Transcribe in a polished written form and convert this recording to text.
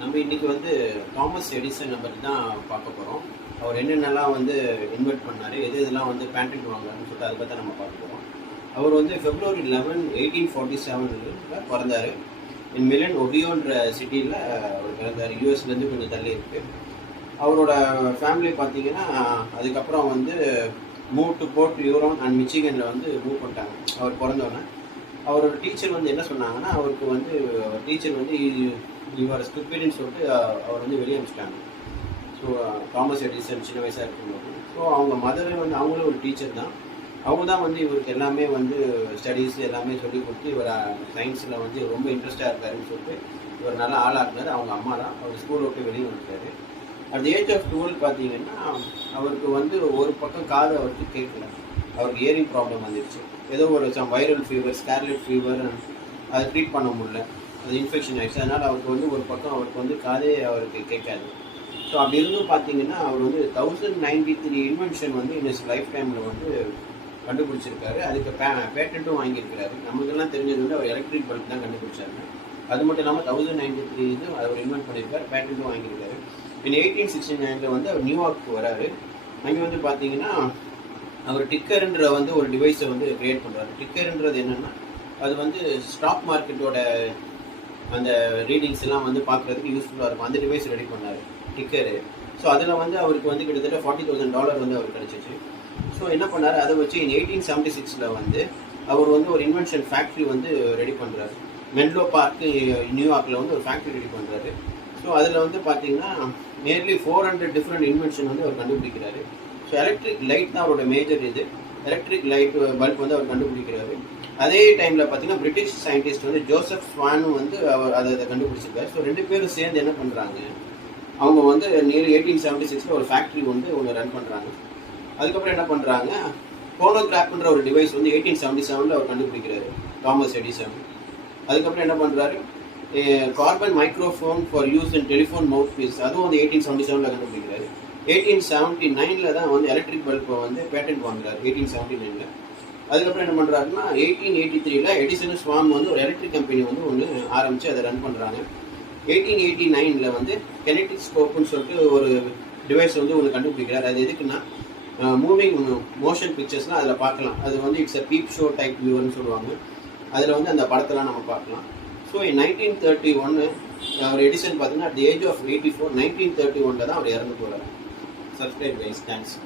நம்ம இன்னைக்கு வந்து தாமஸ் எடிசன் பற்றி தான் பார்க்க போகிறோம். அவர் என்னென்னலாம் வந்து இன்வெர்ட் பண்ணார், எதெல்லாம் வந்து பேட்டன்ட் வாங்கினார்னு சொல்லிட்டு அதை பற்றி நம்ம பார்க்க போகிறோம். அவர் வந்து February 11, 1847 பிறந்தார். மிலன் ஒஹியோன்ற சிட்டியில் அவர் பிறந்தார். யூஎஸ்லேருந்து கொஞ்சம் தள்ளி இருக்குது. அவரோட ஃபேமிலி பார்த்தீங்கன்னா அதுக்கப்புறம் வந்து மூவ் டு போர்ட் லியூரான் அண்ட் மிச்சிகனில் வந்து மூவ் பண்ணிட்டாங்க. அவர் பிறந்தோன்னே அவரோட டீச்சர் வந்து என்ன சொன்னாங்கன்னா, அவருக்கு வந்து டீச்சர் வந்து இவர் ஸ்டூபிட்னு சொல்லிட்டு அவர் வந்து வெளியே அனுப்பிச்சிட்டாங்க. ஸோ தாமஸ் எடிசன் சின்ன வயசாக இருக்கும்போது அவங்க மதர் வந்து அவங்களும் ஒரு டீச்சர் தான். அவங்க தான் வந்து இவருக்கு எல்லாமே வந்து ஸ்டடீஸ் எல்லாமே சொல்லி கொடுத்து இவர் சயின்ஸில் வந்து ரொம்ப இன்ட்ரெஸ்டாக இருக்காருன்னு சொல்லிட்டு இவர் நல்லா ஆளாக்குனார். அவங்க அம்மா தான். அவர் ஸ்கூலை விட்டு வெளியே வந்துட்டார். அட் ஏஜ் ஆஃப் 12 பார்த்தீங்கன்னா அவருக்கு வந்து ஒரு பக்கம் காது அவருக்கு கேட்கல. அவருக்கு இயரிங் ப்ராப்ளம் வந்துடுச்சு. ஏதோ ஒரு வைரல் ஃபீவர், ஸ்கார்லெட் ஃபீவர், அதை ட்ரீட் பண்ண முடியல. அது இன்ஃபெக்ஷன் ஆகிடுச்சு. அதனால் அவருக்கு வந்து ஒரு பக்கம் அவருக்கு வந்து காதே அவருக்கு கேட்காது. ஸோ அப்படி இருந்தும் பார்த்தீங்கன்னா அவர் வந்து 1093 இன்வென்ஷன் வந்து இன்ஸ் லைஃப் டைமில் வந்து கண்டுபிடிச்சிருக்காரு. அதுக்கு பேட்டன்ட்டும் வாங்கியிருக்கிறாரு. நமக்கெல்லாம் தெரிஞ்சது வந்து அவர் எலக்ட்ரிக் பல்ப் தான் கண்டுபிடிச்சாரு. அது மட்டும் இல்லாமல் 1093 இது அவர் இன்வென்ட் பண்ணியிருக்காரு, பேட்டன்ட்டும் வாங்கியிருக்காரு. 1869 வந்து அவர் நியூயார்க்கு வராரு. அங்கே வந்து பார்த்தீங்கன்னா அவர் டிக்கர்ன்ற வந்து ஒரு டிவைஸை வந்து கிரியேட் பண்ணுறாரு. டிக்கர்ன்றது என்னென்னா, அது வந்து ஸ்டாக் மார்க்கெட்டோட அந்த ரீடிங்ஸ் எல்லாம் வந்து பார்க்குறதுக்கு யூஸ்ஃபுல்லாக இருக்கும். அந்த டிவைஸ் ரெடி பண்ணார், டிக்கரு. ஸோ அதில் வந்து அவருக்கு வந்து கிட்டத்தட்ட $40,000 வந்து அவர் கிடச்சிச்சு. ஸோ என்ன பண்ணார், அதை வச்சு 1876 வந்து அவர் வந்து ஒரு இன்வென்ஷன் ஃபேக்ட்ரி வந்து ரெடி பண்ணுறாரு. மென்லோ பார்க்கு நியூயார்க்கில் வந்து ஒரு ஃபேக்ட்ரி ரெடி பண்ணுறாரு. ஸோ அதில் வந்து பார்த்தீங்கன்னா நியர்லி 400 டிஃப்ரெண்ட் இன்வென்ஷன் வந்து அவர் கண்டுபிடிக்கிறாரு. ஸோ எலக்ட்ரிக் லைட் தான் அவரோட மேஜர் இது. எலக்ட்ரிக் லைட் பல்ப் வந்து அவர் கண்டுபிடிக்கிறாரு. அதே டைமில் பார்த்தீங்கன்னா பிரிட்டிஷ் சயின்டிஸ்ட் வந்து ஜோசப் ஸ்வானும் வந்து அவர் அதை கண்டுபிடிச்சிருக்காரு. ஸோ ரெண்டு பேரும் சேர்ந்து என்ன பண்ணுறாங்க, அவங்க வந்து நியர் 1876 ஒரு ஃபேக்ட்ரி வந்து ஒன்று ரன் பண்ணுறாங்க. அதுக்கப்புறம் என்ன பண்ணுறாங்க, போனோகிராஃப்ன்ற ஒரு டிவைஸ் வந்து 1877 அவர் கண்டுபிடிக்கிறாரு, தாமஸ் எடிசன். அதுக்கப்புறம் என்ன பண்ணுறாரு, carbon microphone for use in telephone mouthpiece, அதுவும் வந்து 1877 கண்டுபிடிக்கிறாரு. 1879 தான் வந்து எலக்ட்ரிக் பல்பை வந்து பேட்டன்ட் வாங்குறாரு, 1879. அதுக்கப்புறம் என்ன பண்ணுறாருன்னா 1883 எடிசன் ஸ்வாம் வந்து ஒரு எலக்ட்ரிக் கம்பெனி வந்து ஒன்று ஆரம்பித்து அதை ரன் பண்ணுறாங்க. 1889 வந்து கெனடிக் ஸ்கோப்புன்னு சொல்லிட்டு ஒரு டிவைஸ் வந்து ஒன்று கண்டுபிடிக்கிறார். அது எதுக்குன்னா மூவிங் மோஷன் பிக்சர்ஸ்லாம் அதில் பார்க்கலாம். அது வந்து it's a peep show type வியூவர்னு சொல்லுவாங்க. அதில் வந்து அந்த படத்தெல்லாம் நம்ம பார்க்கலாம். ஸோ 1931 அவர் எடிசன் பார்த்தீங்கன்னா அட் தி ஏஜ் ஆஃப் 84, 1931 தான் அவர் இறந்து போகிறார். Subscribe guys, thanks.